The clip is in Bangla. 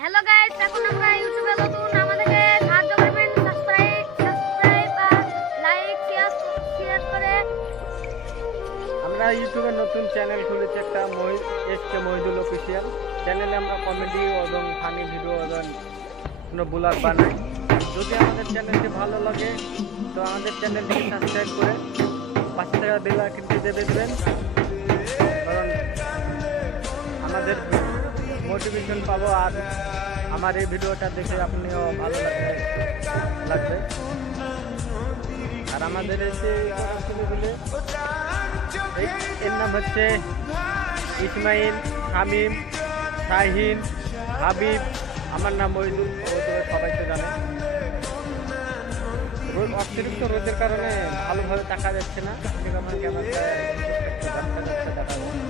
হ্যালো গাইস, এখন আমরা ইউটিউবে নতুন, আমাদেরকে সাহায্য করবেন সাবস্ক্রাইব আর লাইক শেয়ার করে। আমরা ইউটিউবে নতুন চ্যানেল খুলেছি একটা এসকে মহিদুল অফিসিয়াল চ্যানেলে আমরা কমেডি এবং ফানি ভিডিও এবং কোনো ব্লগ বানাই। যদি আমাদের চ্যানেলটি ভালো লাগে তো আমাদের চ্যানেলটিকে সাবস্ক্রাইব করে পাশে থাকা বেল আইকনটি দেবে দেবেন, কারণ আমাদের মোটিভেশন পাবো আর আমার এই ভিডিওটা দেখে আপনিও ভালো লাগবে। আর আমাদের এই যে ছেলেগুলো এর নাম হচ্ছে ইসমাইল, শামিম, শাহিন, হাবিব। আমার নাম মহিদুল, সবাই তো জানে। অতিরিক্ত রোদের কারণে ভালোভাবে দেখা যাচ্ছে না, ঠিক আমার ক্যামেরা দেখা যাচ্ছে।